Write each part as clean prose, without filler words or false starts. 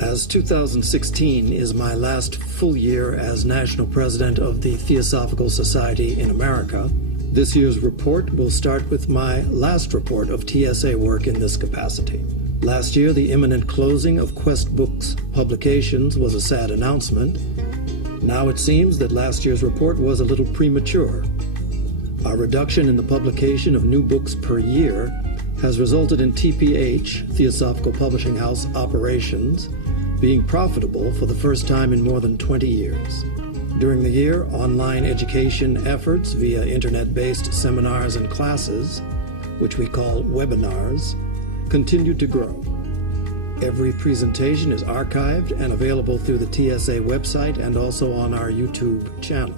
As 2016 is my last full year as National President of the Theosophical Society in America, this year's report will start with my last report of TSA work in this capacity. Last year, the imminent closing of Quest Books publications was a sad announcement. Now it seems that last year's report was a little premature. Our reduction in the publication of new books per year has resulted in TPH, Theosophical Publishing House operations, being profitable for the first time in more than 20 years. During the year, online education efforts via internet-based seminars and classes, which we call webinars, continued to grow. Every presentation is archived and available through the TSA website and also on our YouTube channel.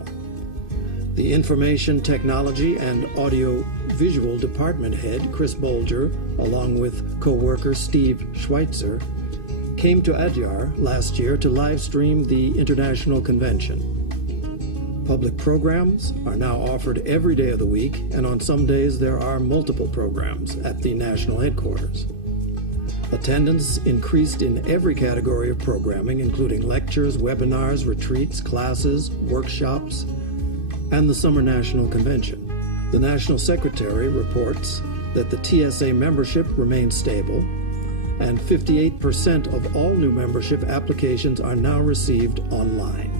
The Information Technology and Audio-Visual Department Head, Chris Bolger, along with co-worker Steve Schweitzer, came to Adyar last year to live stream the international convention. Public programs are now offered every day of the week, and on some days there are multiple programs at the national headquarters. Attendance increased in every category of programming, including lectures, webinars, retreats, classes, workshops, and the Summer National Convention. The National Secretary reports that the TSA membership remains stable, and 58% of all new membership applications are now received online.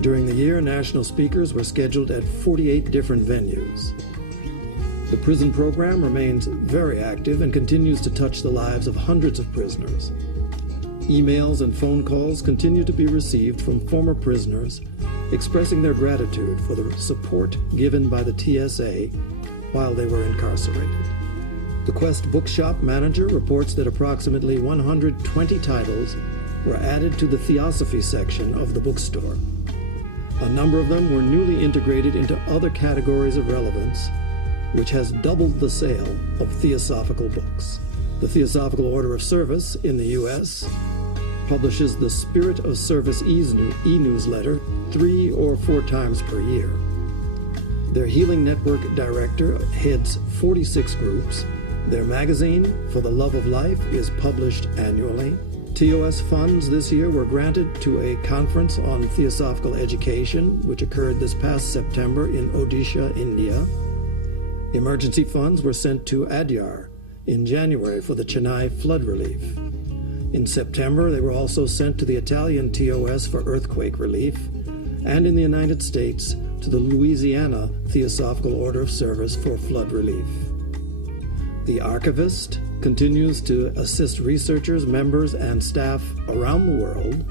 During the year, national speakers were scheduled at 48 different venues. The prison program remains very active and continues to touch the lives of hundreds of prisoners. Emails and phone calls continue to be received from former prisoners expressing their gratitude for the support given by the TSA while they were incarcerated. The Quest Bookshop manager reports that approximately 120 titles were added to the Theosophy section of the bookstore. A number of them were newly integrated into other categories of relevance, which has doubled the sale of Theosophical books. The Theosophical Order of Service in the U.S. publishes the Spirit of Service e-newsletter 3 or 4 times per year. Their Healing Network director heads 46 groups. Their magazine, For the Love of Life, is published annually. TOS funds this year were granted to a conference on Theosophical education, which occurred this past September in Odisha, India. Emergency funds were sent to Adyar in January for the Chennai flood relief. In September, they were also sent to the Italian TOS for earthquake relief, and in the United States to the Louisiana Theosophical Order of Service for flood relief. The archivist continues to assist researchers, members, and staff around the world.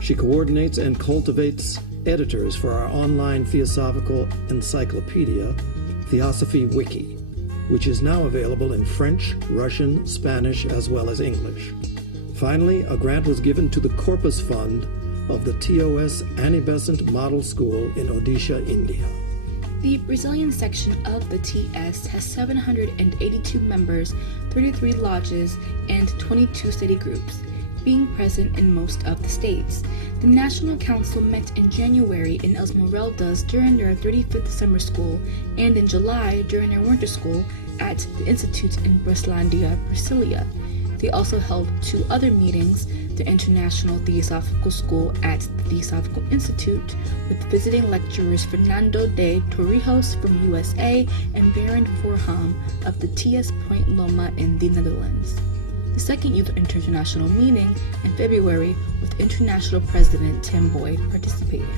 She coordinates and cultivates editors for our online Theosophical encyclopedia, Theosophy Wiki, which is now available in French, Russian, Spanish, as well as English. Finally, a grant was given to the Corpus Fund of the TOS Annie Besant Model School in Odisha, India. The Brazilian section of the TS has 782 members, 33 lodges, and 22 city groups, being present in most of the states. The National Council met in January in Esmeraldas during their 35th summer school, and in July during their winter school at the Institute in Breslandia, Brasilia. They also held 2 other meetings, the International Theosophical School at the Theosophical Institute, with visiting lecturers Fernando de Torrijos from USA and Baron Voorham of the TS Point Loma in the Netherlands. The second Youth International meeting in February with International President Tim Boyd participating.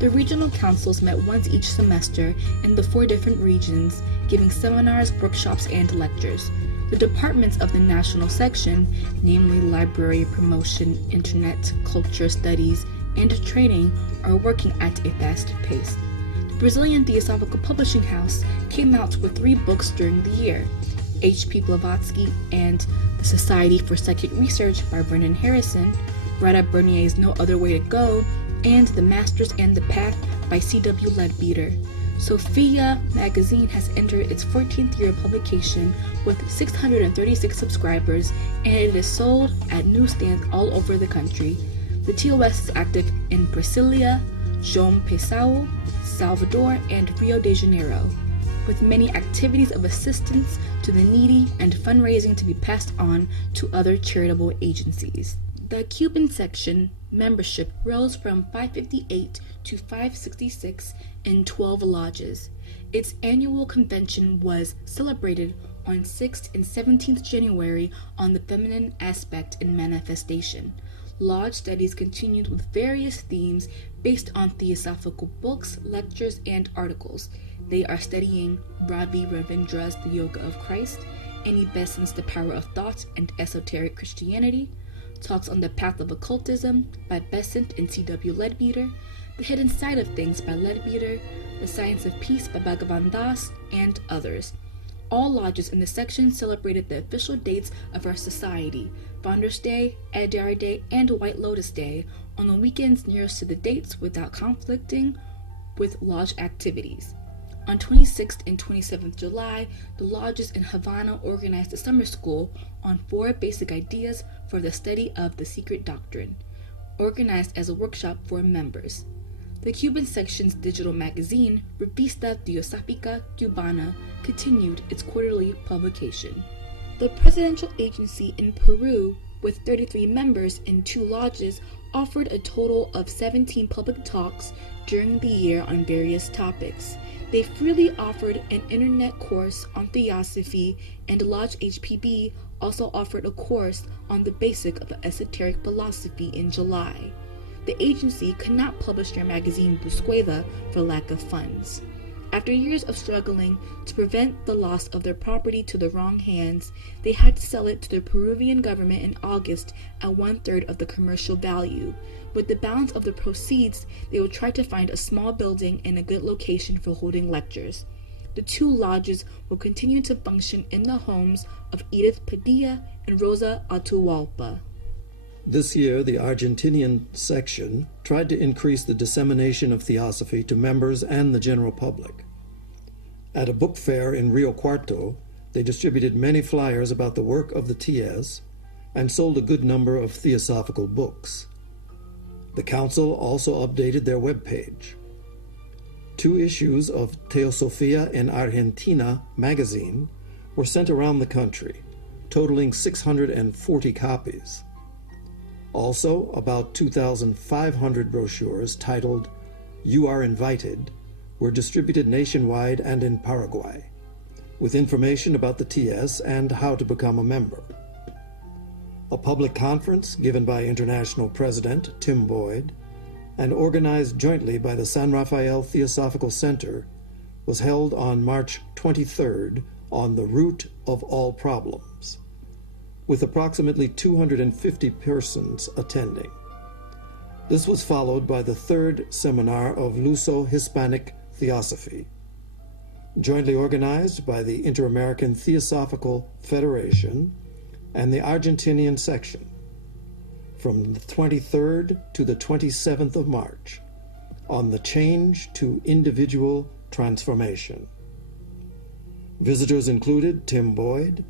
The regional councils met once each semester in the 4 different regions, giving seminars, workshops, and lectures. The departments of the national section, namely library, promotion, internet, culture studies, and training, are working at a fast pace. The Brazilian Theosophical Publishing House came out with 3 books during the year: H.P. Blavatsky and The Society for Psychic Research by Brendan Harrison, Rada Bernier's No Other Way to Go, and The Masters and the Path by C.W. Leadbeater. Sophia magazine has entered its 14th year of publication with 636 subscribers, and it is sold at newsstands all over the country. The TOS is active in Brasilia, João Pessoa, Salvador, and Rio de Janeiro. with many activities of assistance to the needy and fundraising to be passed on to other charitable agencies. The Cuban section membership rose from 558 to 566 in 12 lodges. Its annual convention was celebrated on 6th and 17th January on the feminine aspect and manifestation. Lodge studies continued with various themes based on theosophical books, lectures, and articles. They are studying Ravi Ravindra's The Yoga of Christ, Annie Besant's The Power of Thought and Esoteric Christianity, Talks on the Path of Occultism by Besant and C.W. Leadbeater, The Hidden Side of Things by Leadbeater, The Science of Peace by Bhagavan Das, and others. All lodges in the section celebrated the official dates of our society, Founders Day, Adar Day, and White Lotus Day, on the weekends nearest to the dates without conflicting with lodge activities. On 26th and 27th July, the lodges in Havana organized a summer school on 4 basic ideas for the study of the secret doctrine, organized as a workshop for members. The Cuban section's digital magazine, Revista Theosophica Cubana, continued its quarterly publication. The presidential agency in Peru, with 33 members in 2 lodges, offered a total of 17 public talks during the year on various topics. They freely offered an internet course on Theosophy, and Lodge HPB also offered a course on the basic of esoteric philosophy in July. The agency could not publish their magazine Busqueda for lack of funds. After years of struggling to prevent the loss of their property to the wrong hands, they had to sell it to the Peruvian government in August at 1/3 of the commercial value. With the balance of the proceeds, they would try to find a small building and a good location for holding lectures. The 2 lodges will continue to function in the homes of Edith Padilla and Rosa Atahualpa. This year, the Argentinian section tried to increase the dissemination of Theosophy to members and the general public. At a book fair in Rio Cuarto, they distributed many flyers about the work of the TS and sold a good number of theosophical books. The council also updated their webpage. 2 issues of Theosofia en Argentina magazine were sent around the country, totaling 640 copies. Also, about 2,500 brochures titled "You Are Invited" were distributed nationwide and in Paraguay, with information about the TS and how to become a member. A public conference given by International President Tim Boyd and organized jointly by the San Rafael Theosophical Center was held on March 23rd on the root of all problems, with approximately 250 persons attending. This was followed by the 3rd seminar of Luso-Hispanic Theosophy, jointly organized by the Inter-American Theosophical Federation and the Argentinian section, from the 23rd to the 27th of March, on the change to individual transformation. Visitors included Tim Boyd,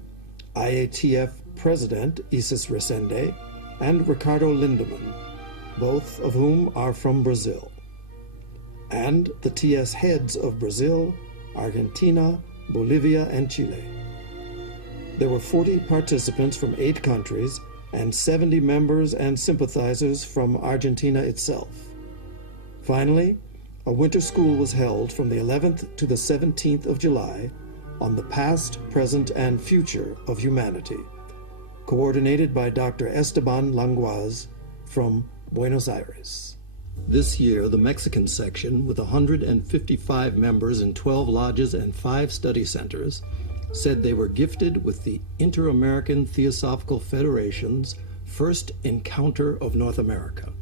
IATF President Isis Resende, and Ricardo Lindemann, both of whom are from Brazil, and the TS heads of Brazil, Argentina, Bolivia, and Chile. There were 40 participants from 8 countries and 70 members and sympathizers from Argentina itself. Finally, a winter school was held from the 11th to the 17th of July on the past, present, and future of humanity, coordinated by Dr. Esteban Languaz from Buenos Aires. This year, the Mexican section, with 155 members in 12 lodges and 5 study centers, said they were gifted with the Inter-American Theosophical Federation's first encounter of North America,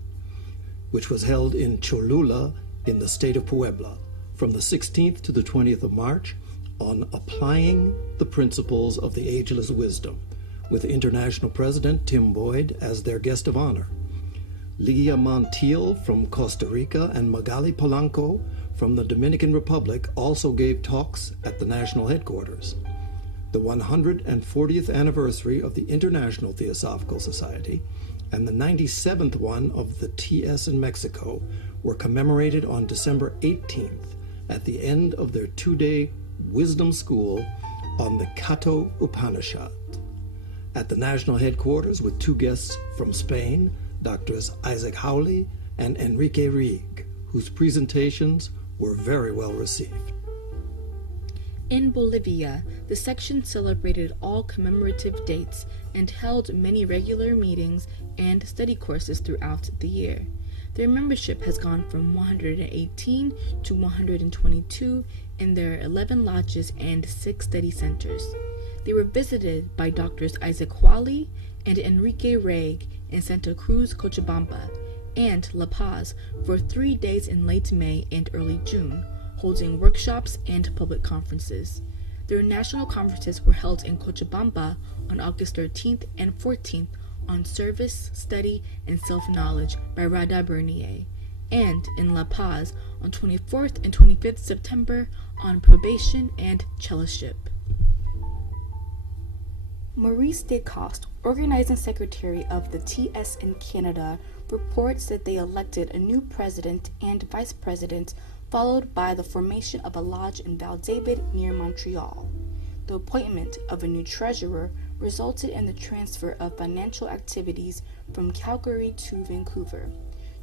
which was held in Cholula in the state of Puebla from the 16th to the 20th of March on applying the principles of the ageless wisdom, with International President Tim Boyd as their guest of honor. Ligia Montiel from Costa Rica and Magali Polanco from the Dominican Republic also gave talks at the national headquarters. The 140th anniversary of the International Theosophical Society and the 97th one of the TS in Mexico were commemorated on December 18th at the end of their 2-day Wisdom School on the Katha Upanishad. At the national headquarters with two guests from Spain, Drs. Isaac Howley and Enrique Rieg, whose presentations were very well received. In Bolivia, the section celebrated all commemorative dates and held many regular meetings and study courses throughout the year. Their membership has gone from 118 to 122 in their 11 lodges and 6 study centers. They were visited by Drs. Isaac Hawley and Enrique Reg in Santa Cruz, Cochabamba, and La Paz for 3 days in late May and early June, holding workshops and public conferences. Their national conferences were held in Cochabamba on August 13th and 14th on Service, Study, and Self-Knowledge by Rada Bernier, and in La Paz on 24th and 25th September on Probation and Cellowship. Maurice Descoste, organizing secretary of the TS in Canada, reports that they elected a new president and vice president, followed by the formation of a lodge in Val-David near Montreal. The appointment of a new treasurer resulted in the transfer of financial activities from Calgary to Vancouver.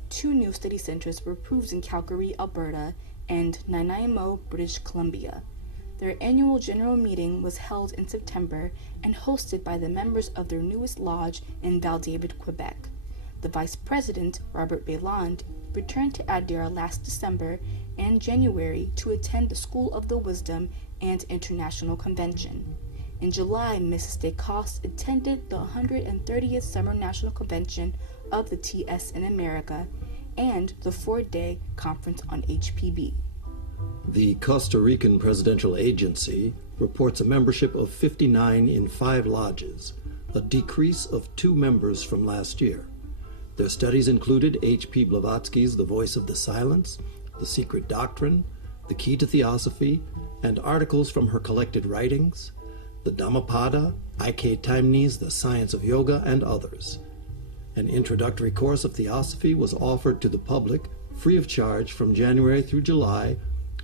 2 new study centers were approved in Calgary, Alberta, and Nanaimo, British Columbia. Their annual general meeting was held in September and hosted by the members of their newest lodge in Val-David, Quebec. The vice president, Robert Bayland, returned to Adare last December and January to attend the School of the Wisdom and International Convention. In July, Mrs. Descoste attended the 130th Summer National Convention of the TS in America and the 4-day Conference on HPB. The Costa Rican Presidential Agency reports a membership of 59 in 5 lodges, a decrease of 2 members from last year. Their studies included H.P. Blavatsky's The Voice of the Silence, The Secret Doctrine, The Key to Theosophy, and articles from her collected writings, the Dhammapada, I.K. Taimni's The Science of Yoga, and others. An introductory course of Theosophy was offered to the public free of charge from January through July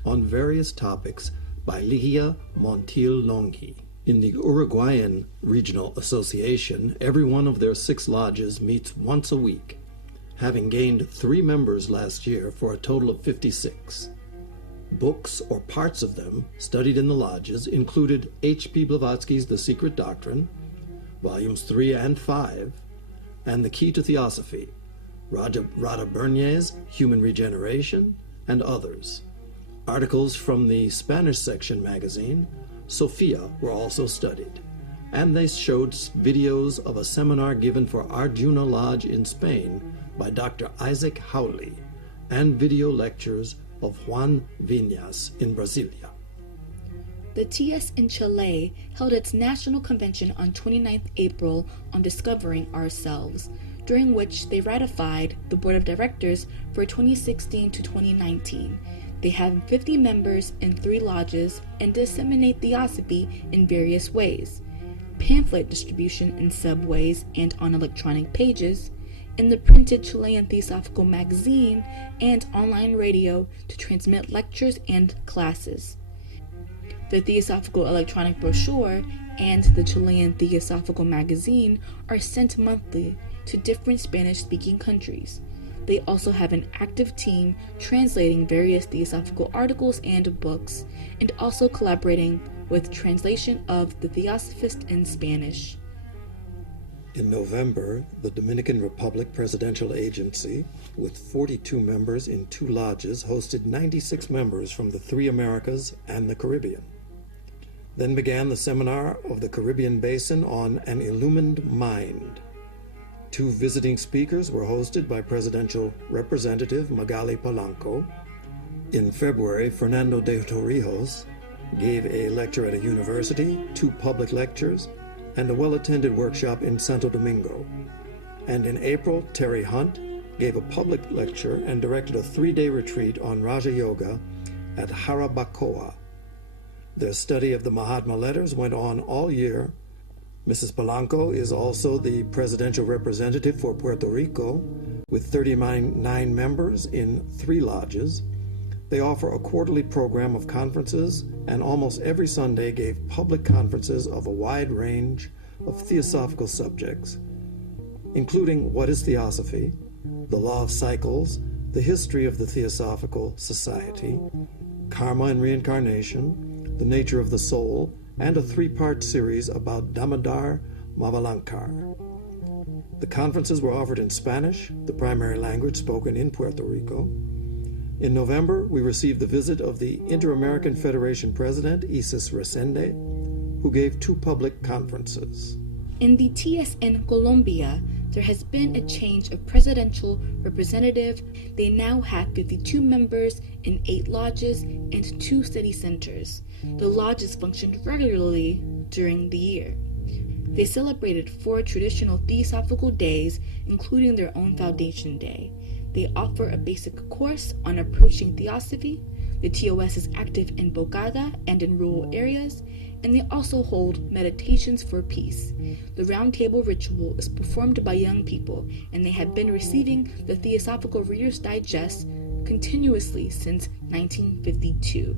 on various topics by Ligia Montiel Longhi. In the Uruguayan Regional Association, every one of their 6 lodges meets once a week, having gained 3 members last year for a total of 56. Books, or parts of them, studied in the lodges included H.P. Blavatsky's The Secret Doctrine, volumes 3 and 5, and The Key to Theosophy, Rada Bernier's Human Regeneration, and others. Articles from the Spanish section magazine, Sophia, were also studied, and they showed videos of a seminar given for Arjuna Lodge in Spain by Dr. Isaac Howley, and video lectures of Juan Viñas in Brasilia. The TS in Chile held its national convention on 29th April on Discovering Ourselves, during which they ratified the board of directors for 2016 to 2019. They have 50 members in 3 lodges and disseminate Theosophy in various ways: pamphlet distribution in subways and on electronic pages, in the printed Chilean Theosophical magazine, and online radio to transmit lectures and classes. The Theosophical electronic brochure and the Chilean Theosophical magazine are sent monthly to different Spanish-speaking countries. They also have an active team translating various Theosophical articles and books, and also collaborating with translation of the Theosophist in Spanish. In November, the Dominican Republic Presidential Agency, with 42 members in 2 lodges, hosted 96 members from the 3 Americas and the Caribbean. Then began the Seminar of the Caribbean Basin on An Illumined Mind. 2 visiting speakers were hosted by Presidential Representative Magali Polanco. In February, Fernando de Torrijos gave a lecture at a university, 2 public lectures, and a well-attended workshop in Santo Domingo. And in April, Terry Hunt gave a public lecture and directed a 3-day retreat on Raja Yoga at Jarabacoa. Their study of the Mahatma letters went on all year. Mrs. Polanco is also the presidential representative for Puerto Rico, with 39 members in 3 lodges. They offer a quarterly program of conferences, and almost every Sunday gave public conferences of a wide range of theosophical subjects, including what is theosophy, the law of cycles, the history of the Theosophical Society, karma and reincarnation, the nature of the soul, and a 3-part series about Damodar Mavalankar. The conferences were offered in Spanish, the primary language spoken in Puerto Rico. In November, we received the visit of the Inter-American Federation President, Isis Resende, who gave 2 public conferences. In the TS in Colombia, there has been a change of presidential representative. They now have 52 members in 8 lodges and 2 study centers. The lodges functioned regularly during the year. They celebrated 4 traditional Theosophical days, including their own Foundation Day. They offer a basic course on approaching Theosophy. The TOS is active in Bogota and in rural areas, and they also hold meditations for peace. The roundtable ritual is performed by young people, and they have been receiving the Theosophical Reader's Digest continuously since 1952.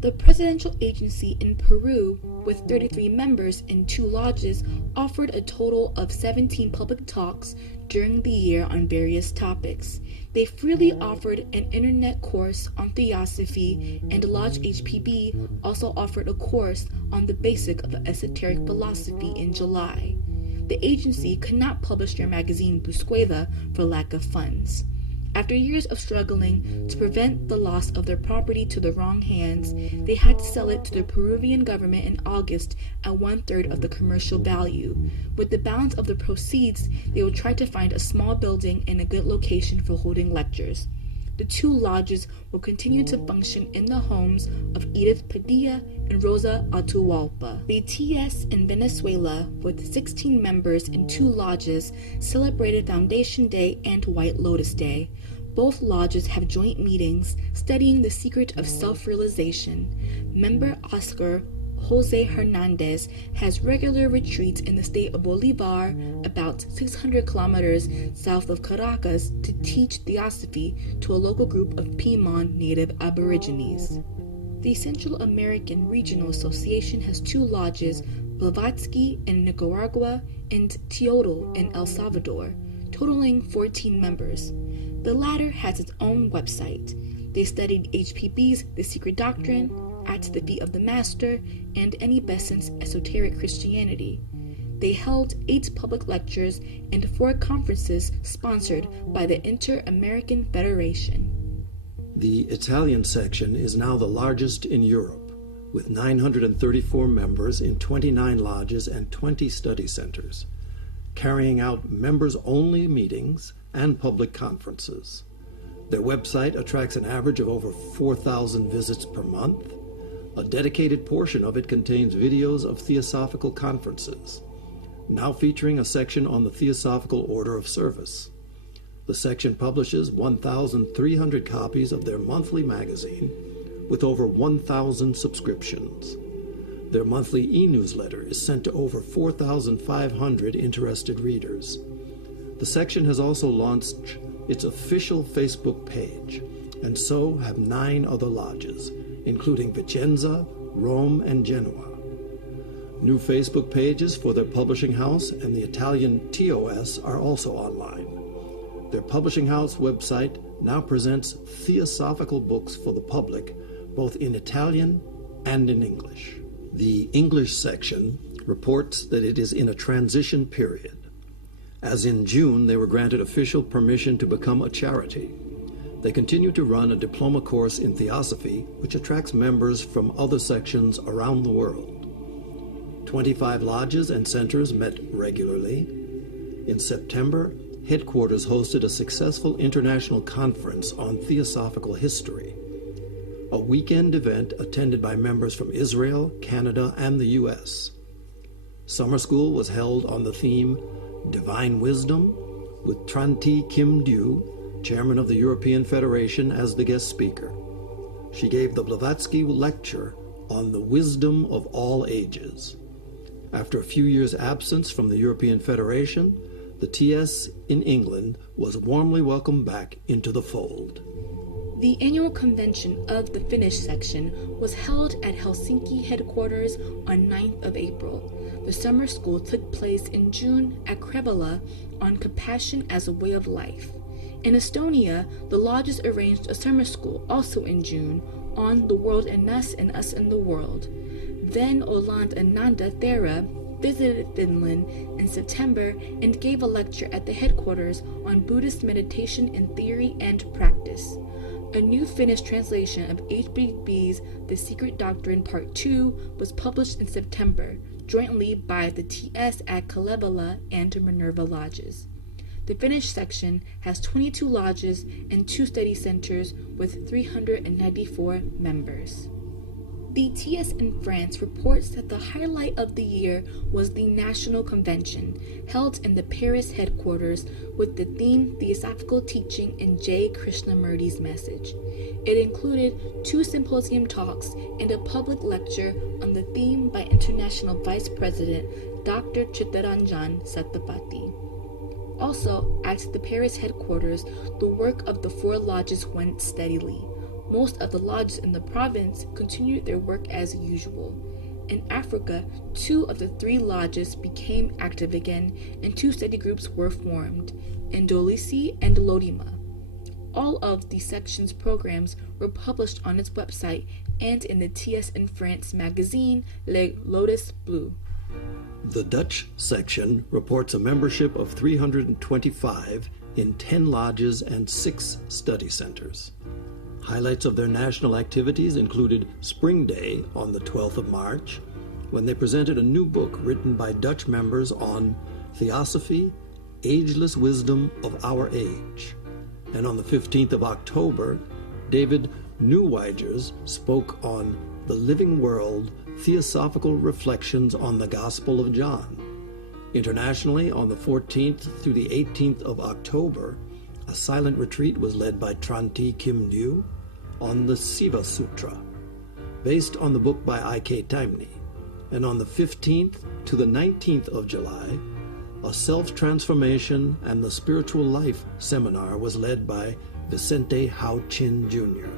The presidential agency in Peru, with 33 members in 2 lodges, offered a total of 17 public talks during the year on various topics. They freely offered an internet course on Theosophy, and Lodge HPB also offered a course on the basic of esoteric philosophy in July. The agency could not publish their magazine Busqueda for lack of funds. After years of struggling to prevent the loss of their property to the wrong hands, they had to sell it to the Peruvian government in August at 1/3 of the commercial value. With the balance of the proceeds, they will try to find a small building and a good location for holding lectures. The 2 lodges will continue to function in the homes of Edith Padilla and Rosa Atahualpa. The TS in Venezuela, with 16 members in 2 lodges, celebrated Foundation Day and White Lotus Day. Both lodges have joint meetings studying the secret of self-realization. Member Oscar Jose Hernandez has regular retreats in the state of Bolivar, about 600 kilometers south of Caracas, to teach Theosophy to a local group of Pimon native aborigines. The Central American Regional Association has 2 lodges, Blavatsky in Nicaragua and Teodol in El Salvador, totaling 14 members. The latter has its own website. They studied HPB's The Secret Doctrine, At the Feet of the Master, and Annie Besant's Esoteric Christianity. They held 8 public lectures and 4 conferences sponsored by the Inter-American Federation. The Italian section is now the largest in Europe, with 934 members in 29 lodges and 20 study centers, carrying out members-only meetings and public conferences. Their website attracts an average of over 4,000 visits per month. A dedicated portion of it contains videos of Theosophical conferences, now featuring a section on the Theosophical Order of Service. The section publishes 1,300 copies of their monthly magazine with over 1,000 subscriptions. Their monthly e-newsletter is sent to over 4,500 interested readers. The section has also launched its official Facebook page, and so have 9 other lodges, including Vicenza, Rome, and Genoa. New Facebook pages for their publishing house and the Italian TOS are also online. Their publishing house website now presents theosophical books for the public, both in Italian and in English. The English section reports that it is in a transition period. As in June, they were granted official permission to become a charity. They continue to run a diploma course in Theosophy, which attracts members from other sections around the world. 25 lodges and centers met regularly. In September, headquarters hosted a successful international conference on Theosophical history, a weekend event attended by members from Israel, Canada, and the U.S. Summer school was held on the theme Divine Wisdom, with Tranti Kim Dew, chairman of the European Federation, as the guest speaker. She gave the Blavatsky lecture on the wisdom of all ages. After a few years' absence from the European Federation, the TS in England was warmly welcomed back into the fold. The annual convention of the Finnish section was held at Helsinki headquarters on 9th of April. The summer school took place in June at Krevela on compassion as a way of life. In Estonia, the lodges arranged a summer school also in June on the world in us and us in the world. Then Oland and Nanda Thera visited Finland in September and gave a lecture at the headquarters on Buddhist meditation in theory and practice. A new Finnish translation of HBB's The Secret Doctrine Part 2 was published in September, jointly by the TS at Kalevala and Minerva Lodges. The Finnish section has 22 lodges and 2 study centers with 394 members. The TS in France reports that the highlight of the year was the National Convention, held in the Paris headquarters with the theme Theosophical Teaching in J. Krishnamurti's Message. It included 2 symposium talks and a public lecture on the theme by International Vice President Dr. Chittaranjan Satyapati. Also, at the Paris headquarters, the work of the 4 lodges went steadily. Most of the lodges in the province continued their work as usual. In Africa, 2 of the 3 lodges became active again, and 2 study groups were formed, Ndolisi and Lodima. All of the section's programs were published on its website and in the TS in France magazine, Le Lotus Bleu. The Dutch section reports a membership of 325 in 10 lodges and 6 study centers. Highlights of their national activities included Spring Day on the 12th of March, when they presented a new book written by Dutch members on Theosophy, Ageless Wisdom of Our Age. And on the 15th of October, David Neuweigers spoke on The Living World, Theosophical Reflections on the Gospel of John. Internationally, on the 14th through the 18th of October, a silent retreat was led by Tranti Kimdu on the Siva Sutra, based on the book by I.K. Taimni. And on the 15th to the 19th of July, a Self-Transformation and the Spiritual Life seminar was led by Vicente Hao Chin Jr.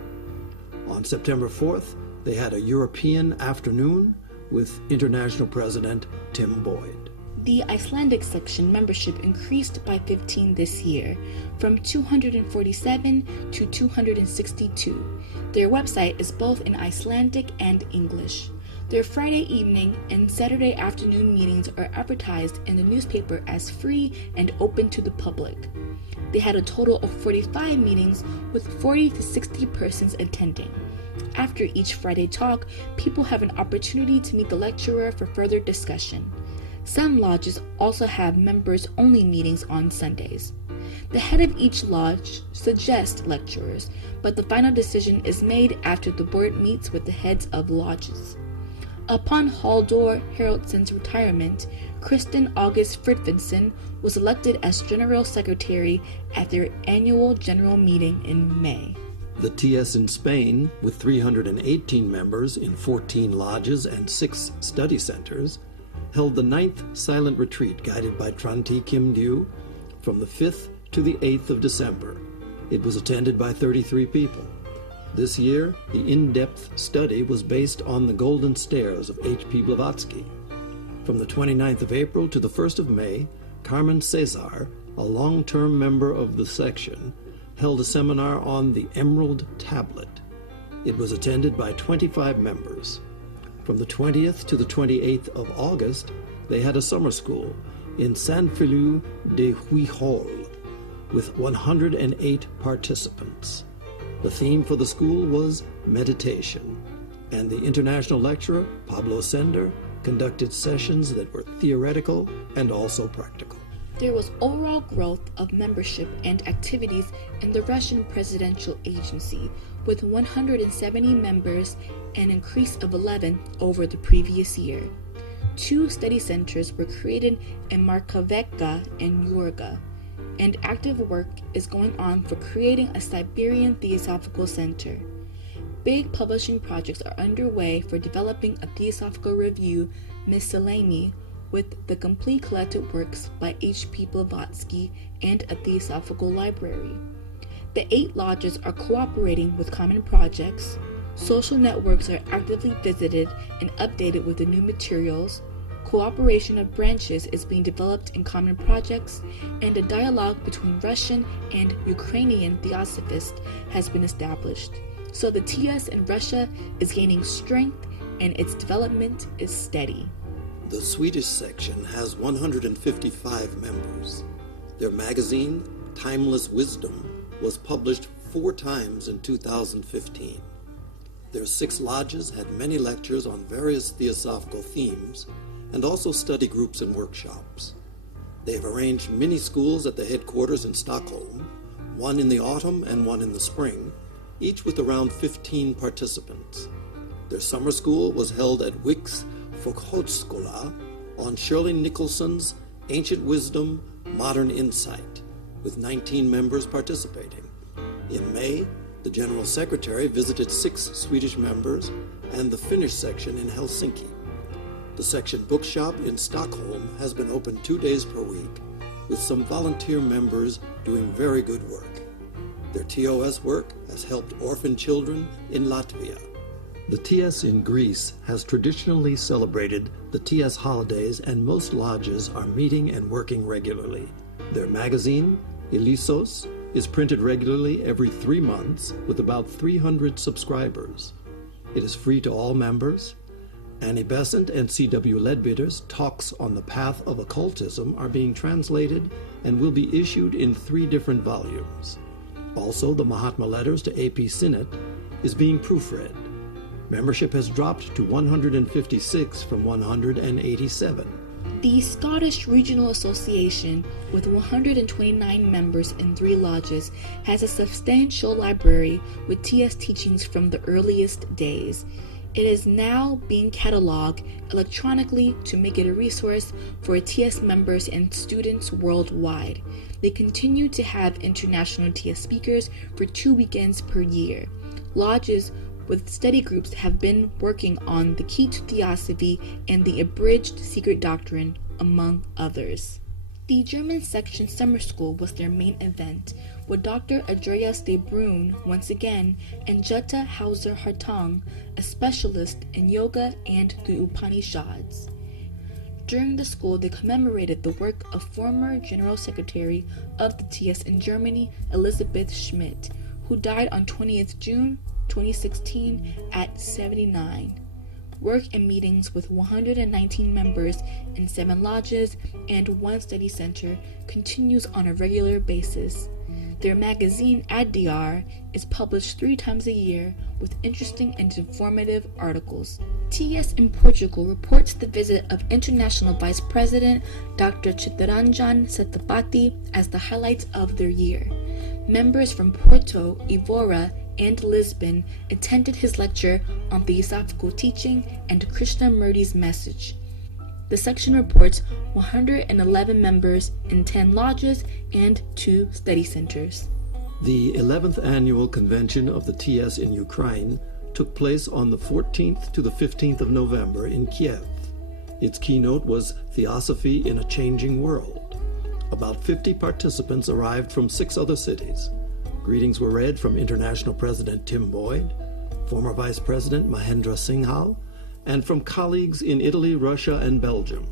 On September 4th, they had a European afternoon with International President Tim Boyd. The Icelandic section membership increased by 15 this year, from 247 to 262. Their website is both in Icelandic and English. Their Friday evening and Saturday afternoon meetings are advertised in the newspaper as free and open to the public. They had a total of 45 meetings with 40 to 60 persons attending. After each Friday talk, people have an opportunity to meet the lecturer for further discussion. Some lodges also have members-only meetings on Sundays. The head of each lodge suggests lecturers, but the final decision is made after the board meets with the heads of lodges. Upon Halldor Haraldsson's retirement, Kristen August Fridtjonsson was elected as General Secretary at their annual general meeting in May. The TS in Spain, with 318 members in 14 lodges and 6 study centers, held the 9th silent retreat guided by Tranti Kimdu from the 5th to the 8th of December. It was attended by 33 people. This year, the in-depth study was based on the Golden Stairs of H.P. Blavatsky. From the 29th of April to the 1st of May, Carmen Cesar, a long-term member of the section, held a seminar on the Emerald Tablet. It was attended by 25 members. From the 20th to the 28th of August, they had a summer school in San Feliu de Huijol with 108 participants. The theme for the school was meditation, and the international lecturer, Pablo Sender, conducted sessions that were theoretical and also practical. There was overall growth of membership and activities in the Russian Presidential Agency, with 170 members, an increase of 11 over the previous year. 2 study centers were created in Markoveka and Yurga, and active work is going on for creating a Siberian Theosophical Center. Big publishing projects are underway for developing a Theosophical Review miscellany with the complete collected works by H.P. Blavatsky and a Theosophical Library. The 8 lodges are cooperating with common projects, social networks are actively visited and updated with the new materials, cooperation of branches is being developed in common projects, and a dialogue between Russian and Ukrainian Theosophists has been established. So the TS in Russia is gaining strength and its development is steady. The Swedish section has 155 members. Their magazine, Timeless Wisdom, was published 4 times in 2015. Their 6 lodges had many lectures on various theosophical themes and also study groups and workshops. They have arranged mini schools at the headquarters in Stockholm, one in the autumn and one in the spring, each with around 15 participants. Their summer school was held at Wick's Folkhögskola on Shirley Nicholson's Ancient Wisdom, Modern Insight, with 19 members participating. In May, the General Secretary visited 6 Swedish members and the Finnish section in Helsinki. The section bookshop in Stockholm has been open 2 days per week, with some volunteer members doing very good work. Their TOS work has helped orphan children in Latvia. The TS in Greece has traditionally celebrated the TS holidays, and most lodges are meeting and working regularly. Their magazine, Ilisos, is printed regularly every 3 months with about 300 subscribers. It is free to all members. Annie Besant and C.W. Leadbitter's Talks on the Path of Occultism are being translated and will be issued in 3 different volumes. Also, the Mahatma Letters to A.P. Sinnett is being proofread. Membership has dropped to 156 from 187. The Scottish Regional Association, with 129 members in 3 lodges, has a substantial library with TS teachings from the earliest days. It is now being cataloged electronically to make it a resource for TS members and students worldwide. They continue to have international TS speakers for 2 weekends per year. Lodges with study groups have been working on the Key to Theosophy and the Abridged Secret Doctrine, among others. The German section summer school was their main event, with Dr. Andreas de Bruyn once again and Jutta Hauser-Hartung, a specialist in yoga and the Upanishads. During the school, they commemorated the work of former General Secretary of the TS in Germany, Elisabeth Schmidt, who died on 20th June 2016 at 79. Work and meetings with 119 members in 7 lodges and 1 study center continues on a regular basis. Their magazine, Adyar, is published 3 times a year with interesting and informative articles. TS in Portugal reports the visit of International Vice President Dr. Chittaranjan Setapati as the highlights of their year. Members from Porto, Evora, and Lisbon attended his lecture on Theosophical teaching and Krishnamurti's message. The section reports 111 members in 10 lodges and 2 study centers. The 11th annual convention of the TS in Ukraine took place on the 14th to the 15th of November in Kiev. Its keynote was Theosophy in a Changing World. About 50 participants arrived from 6 other cities. Greetings were read from International President Tim Boyd, former Vice President Mahendra Singhal, and from colleagues in Italy, Russia, and Belgium.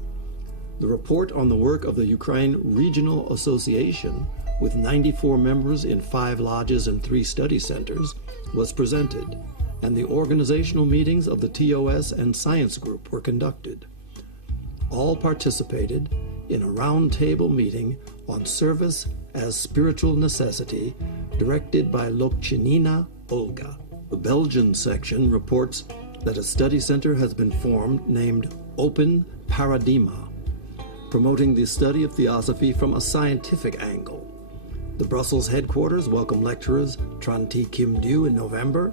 The report on the work of the Ukraine Regional Association, with 94 members in 5 lodges and 3 study centers, was presented, and the organizational meetings of the TOS and Science Group were conducted. All participated in a round-table meeting on service as spiritual necessity, directed by Lokchinina Olga. The Belgian section reports that a study center has been formed named Open Paradigma, promoting the study of theosophy from a scientific angle. The Brussels headquarters welcomed lecturers Tranti Kim Dew in November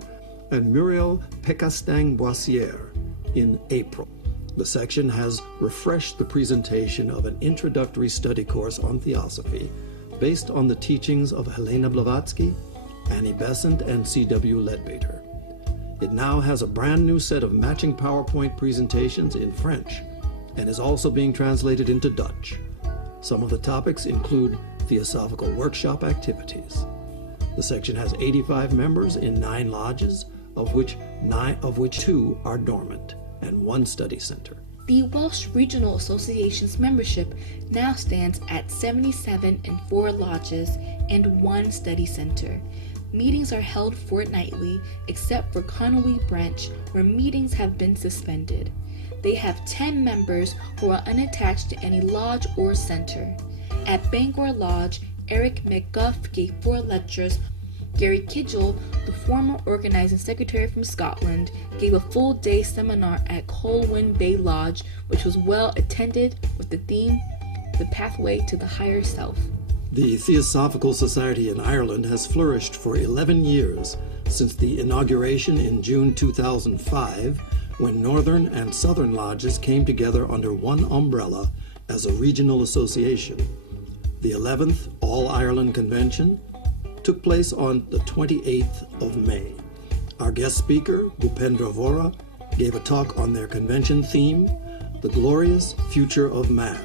and Muriel Pecastang-Boissière in April. The section has refreshed the presentation of an introductory study course on theosophy based on the teachings of Helena Blavatsky, Annie Besant, and C.W. Leadbitter. It now has a brand new set of matching PowerPoint presentations in French and is also being translated into Dutch. Some of the topics include theosophical workshop activities. The section has 85 members in 9 lodges, of which 2 are dormant, and 1 study center. The Welsh Regional Association's membership now stands at 77 in 4 lodges and 1 study center. Meetings are held fortnightly, except for Conwy Branch, where meetings have been suspended. They have 10 members who are unattached to any lodge or center. At Bangor Lodge, Eric McGuff gave 4 lectures. Gary Kidgel, the former organizing secretary from Scotland, gave a full-day seminar at Colwyn Bay Lodge, which was well attended with the theme, The Pathway to the Higher Self. The Theosophical Society in Ireland has flourished for 11 years, since the inauguration in June 2005, when Northern and Southern lodges came together under one umbrella as a regional association. The 11th All-Ireland Convention took place on the 28th of May. Our guest speaker, Bhupendra Vora, gave a talk on their convention theme, The Glorious Future of Man.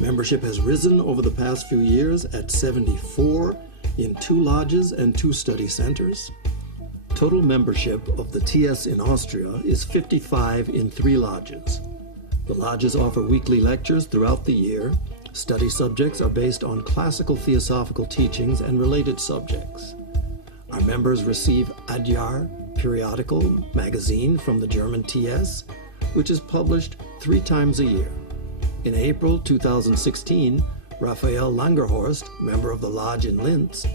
Membership has risen over the past few years at 74 in 2 lodges and 2 study centers. Total membership of the TS in Austria is 55 in 3 lodges. The lodges offer weekly lectures throughout the year. Study subjects are based on classical theosophical teachings and related subjects. Our members receive Adyar periodical magazine from the German TS, which is published 3 times a year. In April 2016, Raphael Langerhorst, member of the lodge in Linz,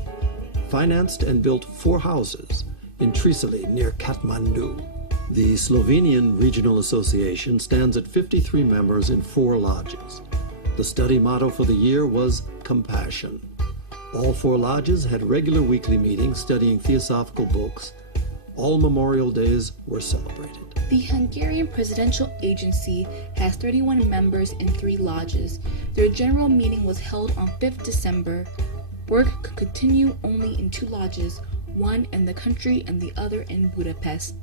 financed and built 4 houses in Triseli near Kathmandu. The Slovenian Regional Association stands at 53 members in 4 lodges. The study motto for the year was Compassion. All 4 lodges had regular weekly meetings studying theosophical books. All Memorial Days were celebrated. The Hungarian Presidential Agency has 31 members in 3 lodges. Their general meeting was held on 5th December. Work could continue only in 2 lodges, one in the country and the other in Budapest.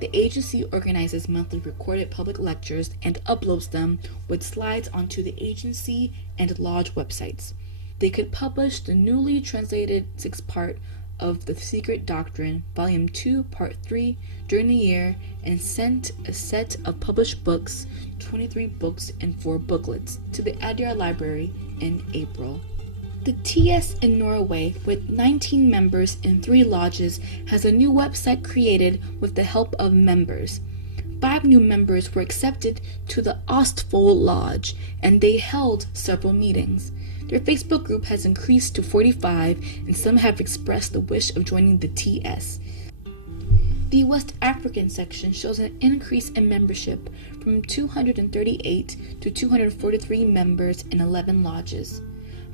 The agency organizes monthly recorded public lectures and uploads them with slides onto the agency and lodge websites. They could publish the newly translated 6th part of The Secret Doctrine, Volume 2, Part 3, during the year, and sent a set of published books, 23 books and 4 booklets, to the Adyar Library in April. The TS in Norway, with 19 members in 3 lodges, has a new website created with the help of members. 5 new members were accepted to the Ostfold Lodge, and they held several meetings. Their Facebook group has increased to 45, and some have expressed the wish of joining the TS. The West African section shows an increase in membership from 238 to 243 members in 11 lodges.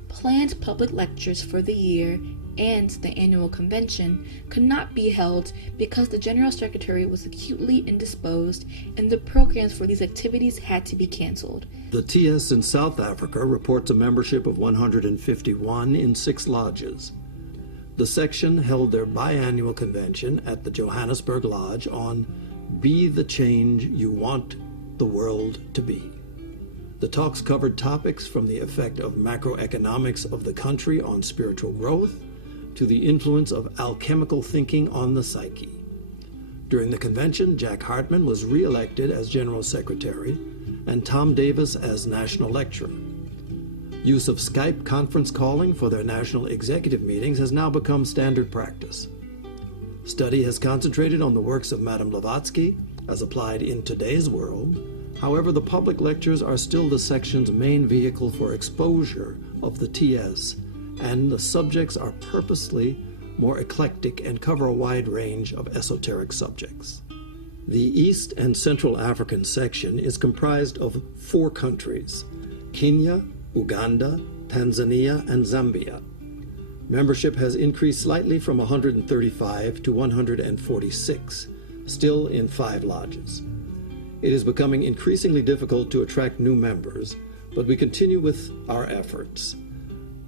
Planned public lectures for the year and the annual convention could not be held because the General Secretary was acutely indisposed and the programs for these activities had to be canceled. The TS in South Africa reports a membership of 151 in 6 lodges. The section held their biannual convention at the Johannesburg Lodge on Be the Change You Want the World to Be. The talks covered topics from the effect of macroeconomics of the country on spiritual growth to the influence of alchemical thinking on the psyche. During the convention, Jack Hartman was re-elected as General Secretary and Tom Davis as National Lecturer. Use of Skype conference calling for their national executive meetings has now become standard practice. Study has concentrated on the works of Madame Blavatsky as applied in today's world. However, the public lectures are still the section's main vehicle for exposure of the TS, and the subjects are purposely more eclectic and cover a wide range of esoteric subjects. The East and Central African section is comprised of 4 countries: Kenya, Uganda, Tanzania, and Zambia. Membership has increased slightly from 135 to 146, still in 5 lodges. It is becoming increasingly difficult to attract new members, but we continue with our efforts.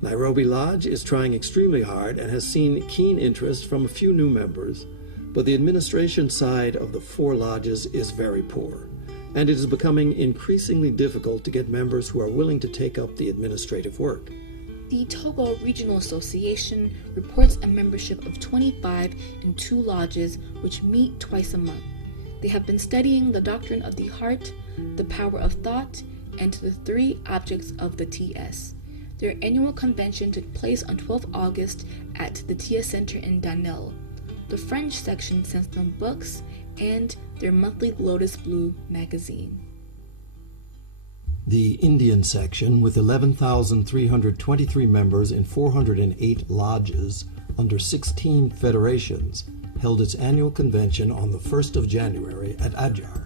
Nairobi Lodge is trying extremely hard and has seen keen interest from a few new members, but the administration side of the 4 lodges is very poor, and it is becoming increasingly difficult to get members who are willing to take up the administrative work. The Togo Regional Association reports a membership of 25 in 2 lodges which meet twice a month. They have been studying the doctrine of the heart, the power of thought, and the 3 objects of the TS. Their annual convention took place on 12 August at the TS Center in Danelle. The French section sends them books and their monthly Lotus Blue magazine. The Indian section, with 11,323 members in 408 lodges under 16 federations, held its annual convention on the 1st of January at Adyar,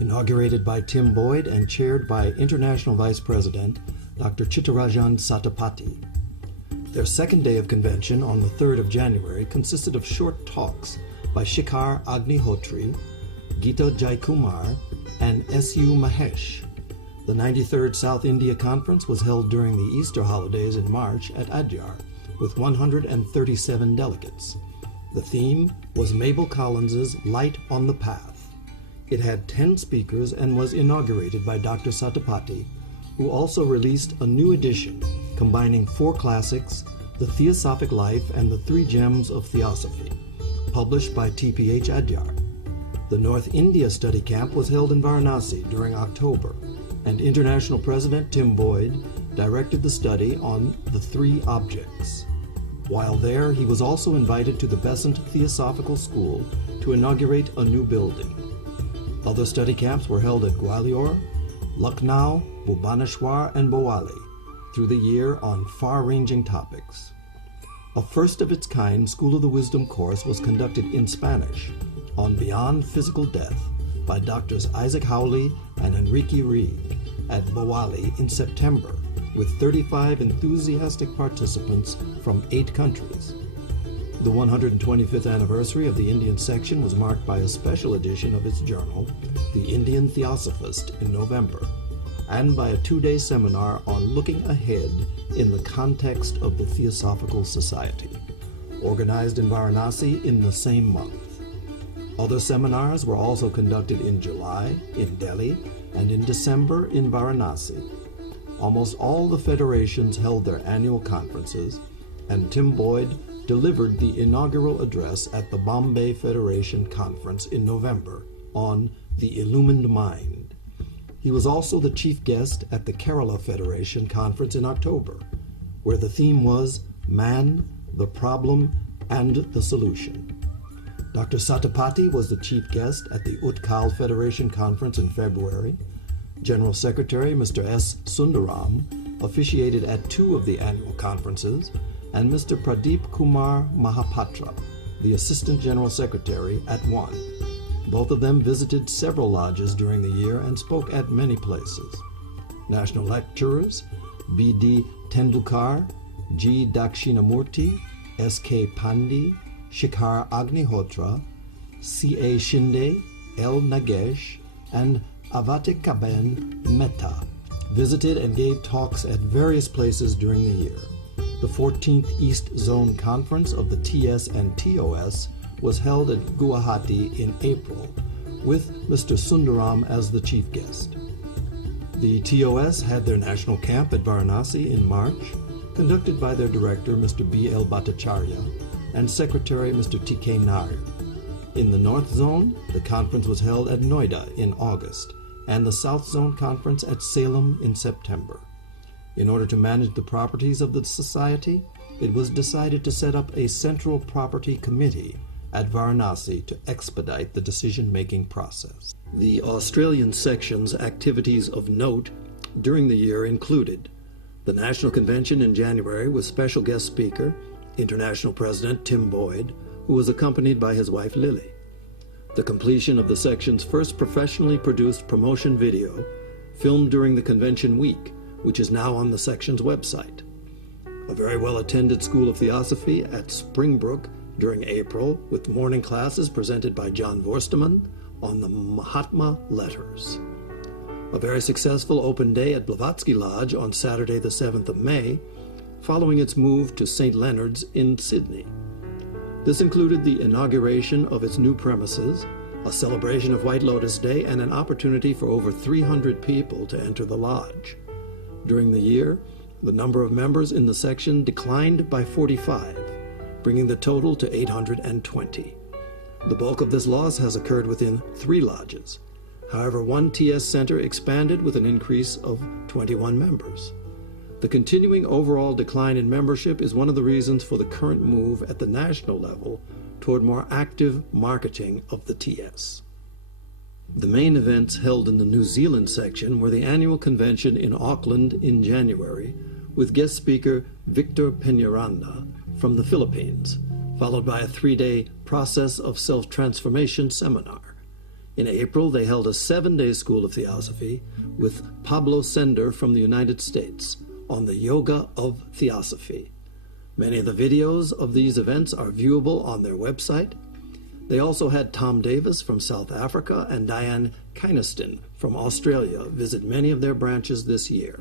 inaugurated by Tim Boyd and chaired by International Vice President Dr. Chittarajan Satapathy. Their second day of convention on the 3rd of January consisted of short talks by Shikhar Agnihotri, Gita Jaikumar, and S.U. Mahesh. The 93rd South India Conference was held during the Easter holidays in March at Adyar, with 137 delegates. The theme was Mabel Collins's Light on the Path. It had 10 speakers and was inaugurated by Dr. Satapathy, who also released a new edition combining 4 classics, The Theosophic Life and the 3 Gems of Theosophy, published by TPH Adyar. The North India Study Camp was held in Varanasi during October, and International President Tim Boyd directed the study on the 3 objects. While there, he was also invited to the Besant Theosophical School to inaugurate a new building. Other study camps were held at Gwalior, Lucknow, Bhubaneswar, and Bhowali through the year on far-ranging topics. A first-of-its-kind School of the Wisdom course was conducted in Spanish on Beyond Physical Death by Drs. Isaac Howley and Enrique Reed at Bhowali in September, with 35 enthusiastic participants from 8 countries. The 125th anniversary of the Indian section was marked by a special edition of its journal, The Indian Theosophist, in November, and by a 2-day seminar on looking ahead in the context of the Theosophical Society, organized in Varanasi in the same month. Other seminars were also conducted in July in Delhi and in December in Varanasi. Almost all the federations held their annual conferences, and Tim Boyd delivered the inaugural address at the Bombay Federation Conference in November on the Illumined Mind. He was also the chief guest at the Kerala Federation Conference in October, where the theme was Man, the Problem, and the Solution. Dr. Satapathy was the chief guest at the Utkal Federation Conference in February. General Secretary Mr. S. Sundaram officiated at 2 of the annual conferences, and Mr. Pradeep Kumar Mahapatra, the Assistant General Secretary, at 1. Both of them visited several lodges during the year and spoke at many places. National lecturers B.D. Tendulkar, G. Dakshinamurti, S.K. Pandey, Shikhar Agnihotra, C.A. Shinde, L. Nagesh, and Avatikaben Mehta visited and gave talks at various places during the year. The 14th East Zone Conference of the TS and TOS was held at Guwahati in April, with Mr. Sundaram as the chief guest. The TOS had their national camp at Varanasi in March, conducted by their director, Mr. B.L. Bhattacharya, and secretary, Mr. T.K. Nair. In the North Zone, the conference was held at Noida in August, and the South Zone Conference at Salem in September. In order to manage the properties of the Society, it was decided to set up a Central Property Committee at Varanasi to expedite the decision-making process. The Australian section's activities of note during the year included the National Convention in January with special guest speaker, International President Tim Boyd, who was accompanied by his wife Lily. The completion of the section's first professionally produced promotion video, filmed during the convention week, which is now on the section's website. A very well-attended School of Theosophy at Springbrook during April, with morning classes presented by John Vorsterman on the Mahatma Letters. A very successful open day at Blavatsky Lodge on Saturday the 7th of May, following its move to St. Leonard's in Sydney. This included the inauguration of its new premises, a celebration of White Lotus Day, and an opportunity for over 300 people to enter the lodge. During the year, The number of members in the section declined by 45, bringing the total to 820. The bulk of this loss has occurred within 3 lodges. However, one TS center expanded with an increase of 21 members. The continuing overall decline in membership is one of the reasons for the current move at the national level toward more active marketing of the TS. The main events held in the New Zealand section were the annual convention in Auckland in January, with guest speaker Victor Peñaranda from the Philippines, followed by a 3-day process of self-transformation seminar. In April, they held a 7-day School of Theosophy with Pablo Sender from the United States on the yoga of Theosophy. Many of the videos of these events are viewable on their website. They also had Tom Davis from South Africa and Diane Kynaston from Australia visit many of their branches this year.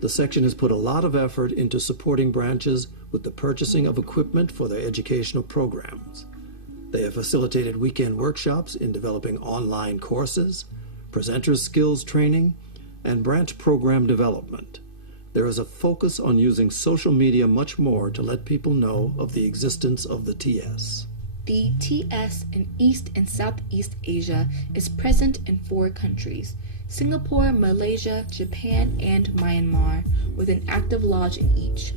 The section has put a lot of effort into supporting branches with the purchasing of equipment for their educational programs. They have facilitated weekend workshops in developing online courses, presenters skills training, and branch program development. There is a focus on using social media much more to let people know of the existence of the TS. The TS in East and Southeast Asia is present in 4 countries: Singapore, Malaysia, Japan, and Myanmar, with an active lodge in each.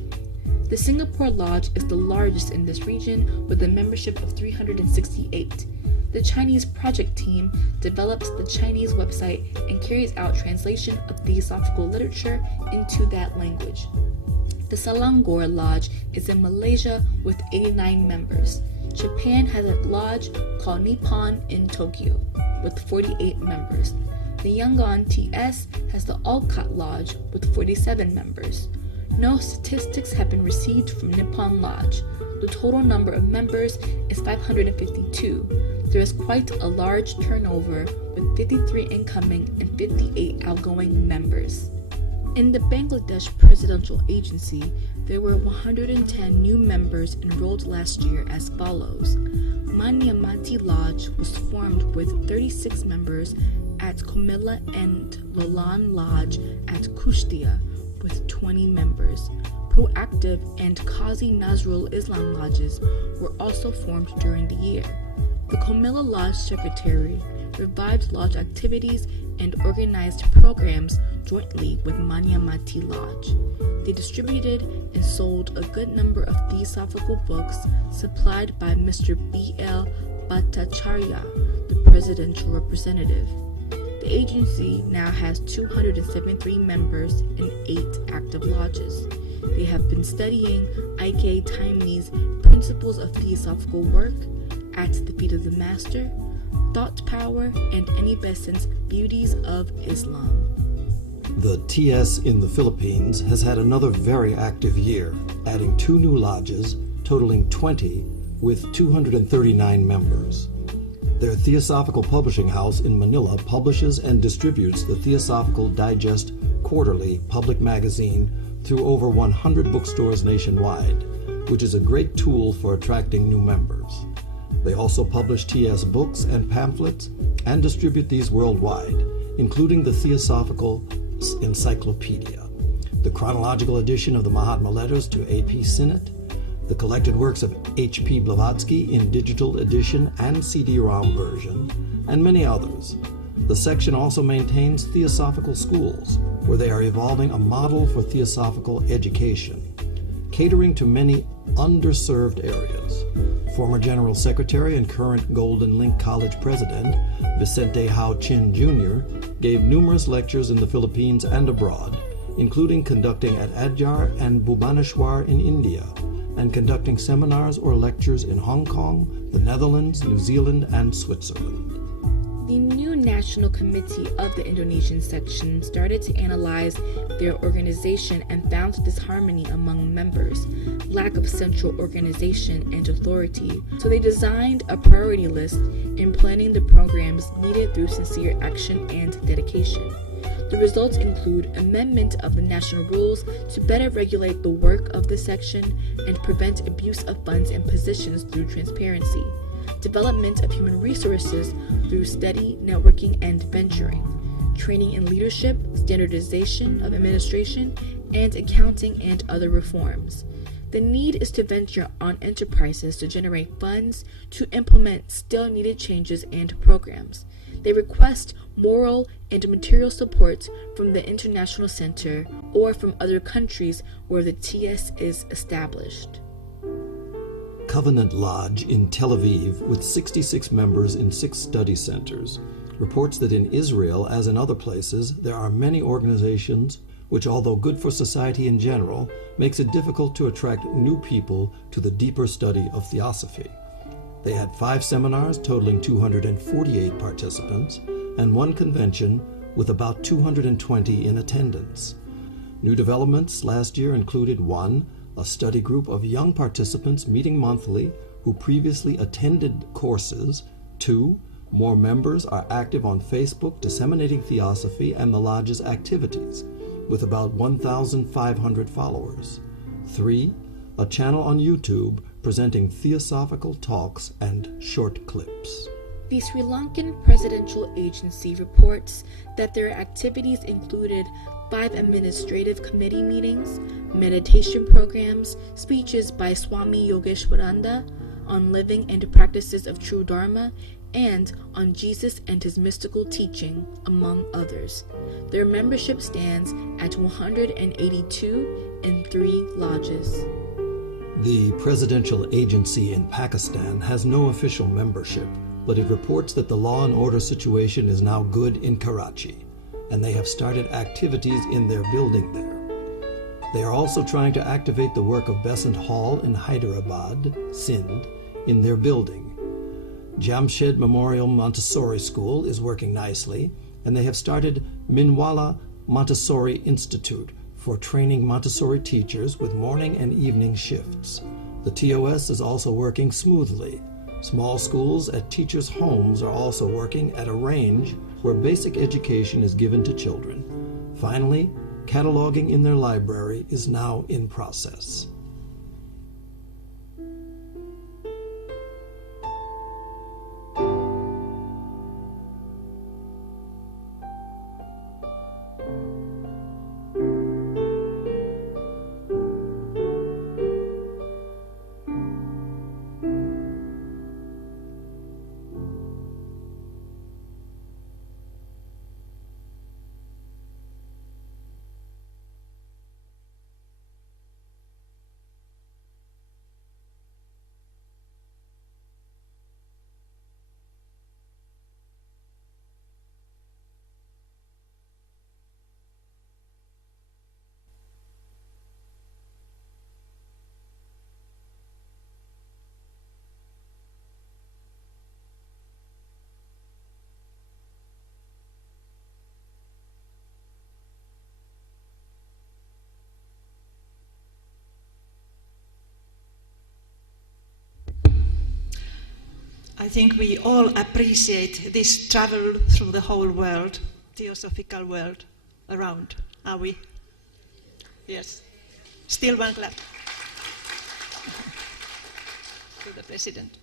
The Singapore Lodge is the largest in this region with a membership of 368. The Chinese project team develops the Chinese website and carries out translation of Theosophical literature into that language. The Selangor Lodge is in Malaysia with 89 members. Japan has a lodge called Nippon in Tokyo with 48 members. The Yangon TS has the Olcott Lodge with 47 members. No statistics have been received from Nippon Lodge. The total number of members is 552. There is quite a large turnover with 53 incoming and 58 outgoing members. In the Bangladesh Presidential Agency, there were 110 new members enrolled last year as follows. Manyamati Lodge was formed with 36 members at Comilla and Lolan Lodge at Kushtia with 20 members. Proactive and Qazi Nazrul Islam lodges were also formed during the year. The Comilla Lodge Secretary revived lodge activities and organized programs jointly with Manyamati Lodge. They distributed and sold a good number of Theosophical books supplied by Mr. B.L. Bhattacharya, the presidential representative. The agency now has 273 members and 8 active lodges. They have been studying I.K. Taimi's Principles of Theosophical Work, At the Feet of the Master, Thought Power, and Annie Besant's Beauties of Islam. The TS in the Philippines has had another very active year, adding 2 new lodges, totaling 20, with 239 members. Their Theosophical publishing house in Manila publishes and distributes the Theosophical Digest quarterly public magazine through over 100 bookstores nationwide, which is a great tool for attracting new members. They also publish TS books and pamphlets and distribute these worldwide, including the Theosophical Encyclopedia, the chronological edition of the Mahatma Letters to A.P. Sinnett, the collected works of H.P. Blavatsky in digital edition and CD-ROM version, and many others. The section also maintains Theosophical schools, where they are evolving a model for Theosophical education, catering to many underserved areas. Former General Secretary and current Golden Link College President Vicente Hao Chin Jr. gave numerous lectures in the Philippines and abroad, including conducting at Adyar and Bhubaneswar in India, and conducting seminars or lectures in Hong Kong, the Netherlands, New Zealand, and Switzerland. The new National Committee of the Indonesian section started to analyze their organization and found disharmony among members, lack of central organization and authority, so they designed a priority list in planning the programs needed through sincere action and dedication. The results include amendment of the national rules to better regulate the work of the section and prevent abuse of funds and positions through transparency, development of human resources through steady networking and venturing, training in leadership, standardization of administration, and accounting and other reforms. The need is to venture on enterprises to generate funds to implement still needed changes and programs. They request moral and material support from the International Center or from other countries where the TS is established. Covenant Lodge in Tel Aviv, with 66 members in 6 study centers, reports that in Israel, as in other places, there are many organizations which, although good for society in general, makes it difficult to attract new people to the deeper study of theosophy. They had 5 seminars totaling 248 participants and 1 convention with about 220 in attendance. New developments last year included 1, a study group of young participants meeting monthly who previously attended courses. 2, more members are active on Facebook disseminating theosophy and the lodge's activities, with about 1,500 followers. 3, a channel on YouTube presenting theosophical talks and short clips. The Sri Lankan Presidential Agency reports that their activities included 5 administrative committee meetings, meditation programs, speeches by Swami Yogeshwaranda on living and practices of true Dharma, and on Jesus and his mystical teaching, among others. Their membership stands at 182 in 3 lodges. The presidential agency in Pakistan has no official membership, but it reports that the law and order situation is now good in Karachi, and they have started activities in their building there. They are also trying to activate the work of Besant Hall in Hyderabad, Sindh, in their building. Jamshed Memorial Montessori School is working nicely, and they have started Minwala Montessori Institute for training Montessori teachers with morning and evening shifts. The TOS is also working smoothly. Small schools at teachers' homes are also working at a range where basic education is given to children. Finally, cataloging in their library is now in process. I think we all appreciate this travel through the whole world, theosophical world around, are we? Yes. Still one clap to the President.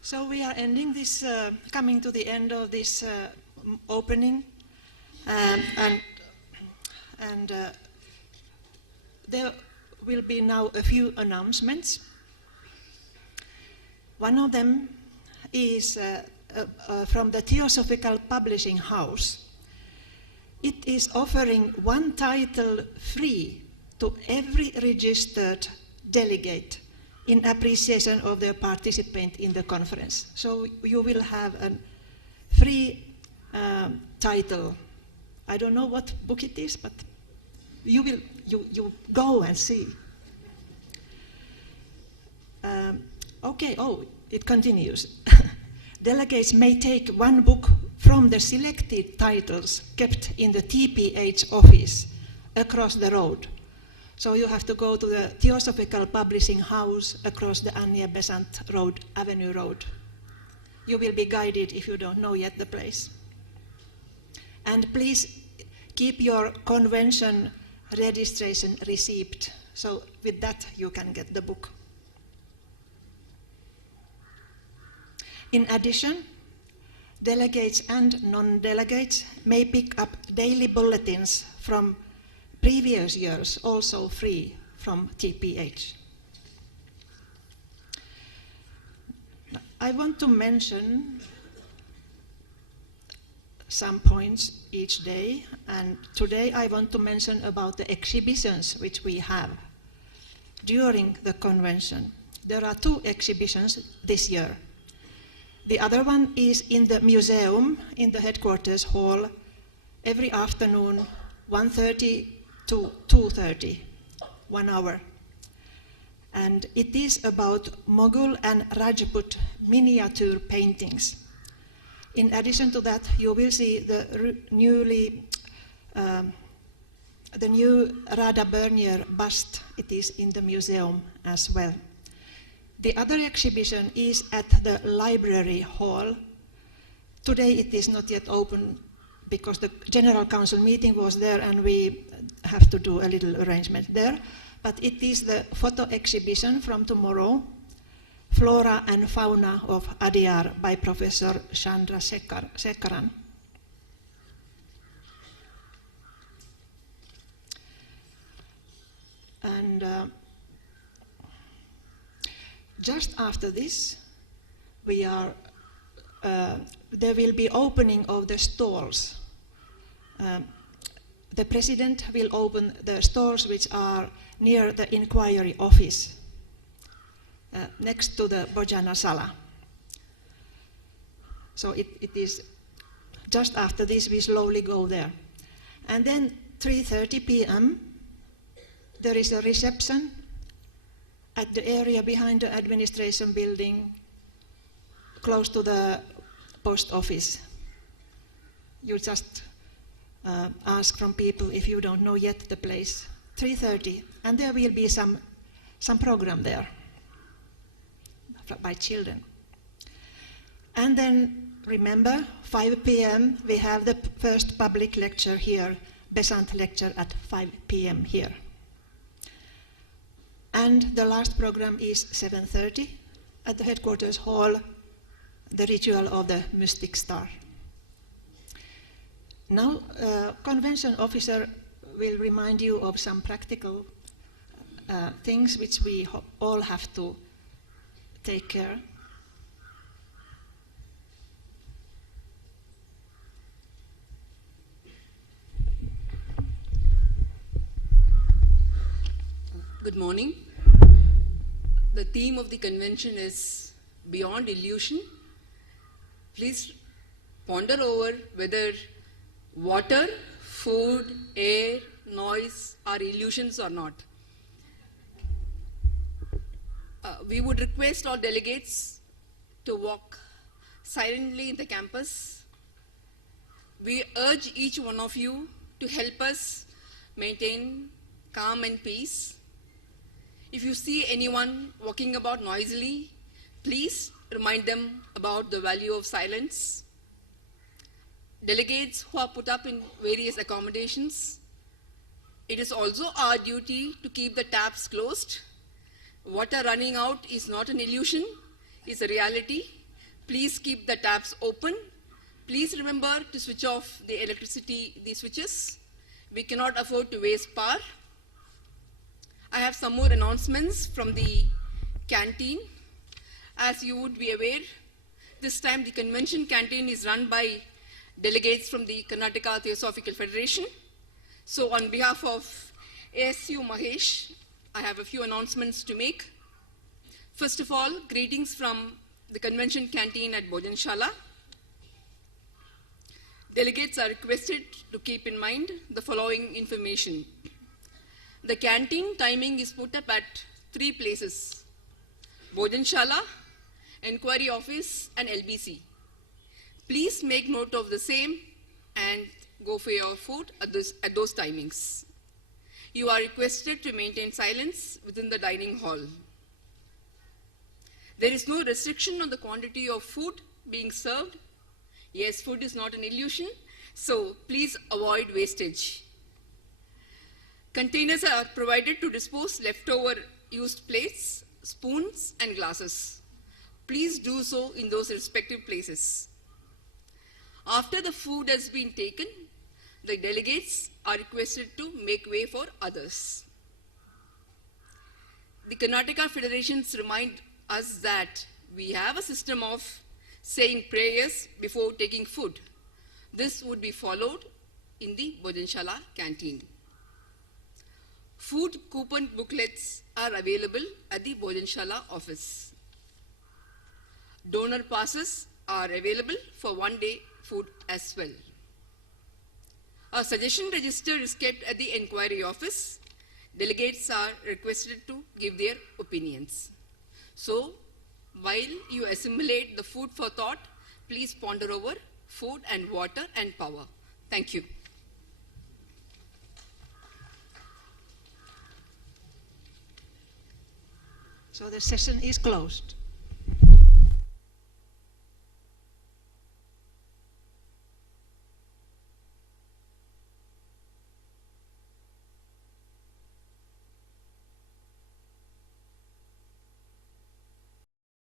So we are ending this, coming to the end of this opening, and there will be now a few announcements. One of them is from the Theosophical Publishing House. It is offering 1 title free to every registered delegate in appreciation of their participant in the conference. So you will have a free title. I don't know what book it is, but you go and see. Okay, it continues. Delegates may take 1 book from the selected titles kept in the TPH office across the road. So you have to go to the Theosophical Publishing House across the Anya Besant Road, Avenue Road. You will be guided if you don't know yet the place. And please keep your convention registration receipt. So with that you can get the book. In addition, delegates and non-delegates may pick up daily bulletins from previous years also free from TPH. I want to mention some points each day, and today I want to mention about the exhibitions which we have during the convention. There are 2 exhibitions this year. The other one is in the museum, in the headquarters hall, every afternoon, 1:30 to 2:30, 1 hour. And it is about Mughal and Rajput miniature paintings. In addition to that, you will see the new Radha Bernier bust. It is in the museum as well. The other exhibition is at the library hall. Today it is not yet open because the General Council meeting was there and we have to do a little arrangement there. But it is the photo exhibition from tomorrow, Flora and Fauna of Adyar by Professor Chandra Sekkaran. And just after this, there will be opening of the stalls. The President will open the stalls which are near the inquiry office, next to the Bojana Sala. So it is just after this we slowly go there. And then 3:30 p.m. there is a reception at the area behind the administration building, close to the post office. You just ask from people if you don't know yet the place. 3:30, and there will be some program there by children. And then remember, 5 p.m. we have the first public lecture here, Besant lecture at 5 p.m. here. And the last program is 7:30 at the headquarters hall, the ritual of the mystic star. Now, convention officer will remind you of some practical things which we all have to take care. Good morning. The theme of the convention is Beyond Illusion. Please ponder over whether water, food, air, noise are illusions or not. We would request all delegates to walk silently in the campus. We urge each one of you to help us maintain calm and peace. If you see anyone walking about noisily, please remind them about the value of silence. Delegates who are put up in various accommodations, it is also our duty to keep the taps closed. Water running out is not an illusion, it's a reality. Please keep the taps open. Please remember to switch off the switches. We cannot afford to waste power. I have some more announcements from the canteen. As you would be aware, this time the convention canteen is run by delegates from the Karnataka Theosophical Federation. So on behalf of ASU Mahesh, I have a few announcements to make. First of all, greetings from the convention canteen at Bhojanshala. Delegates are requested to keep in mind the following information. The canteen timing is put up at 3 places: Bhojanshala, Enquiry Office and LBC. Please make note of the same and go for your food at those timings. You are requested to maintain silence within the dining hall. There is no restriction on the quantity of food being served. Yes, food is not an illusion, so please avoid wastage. Containers are provided to dispose leftover used plates, spoons, and glasses. Please do so in those respective places. After the food has been taken, the delegates are requested to make way for others. The Karnataka federations remind us that we have a system of saying prayers before taking food. This would be followed in the Bhojanshala canteen. Food coupon booklets are available at the Bhojanshala office. Donor passes are available for one-day food as well. A suggestion register is kept at the enquiry office. Delegates are requested to give their opinions. So, while you assimilate the food for thought, please ponder over food and water and power. Thank you. So the session is closed.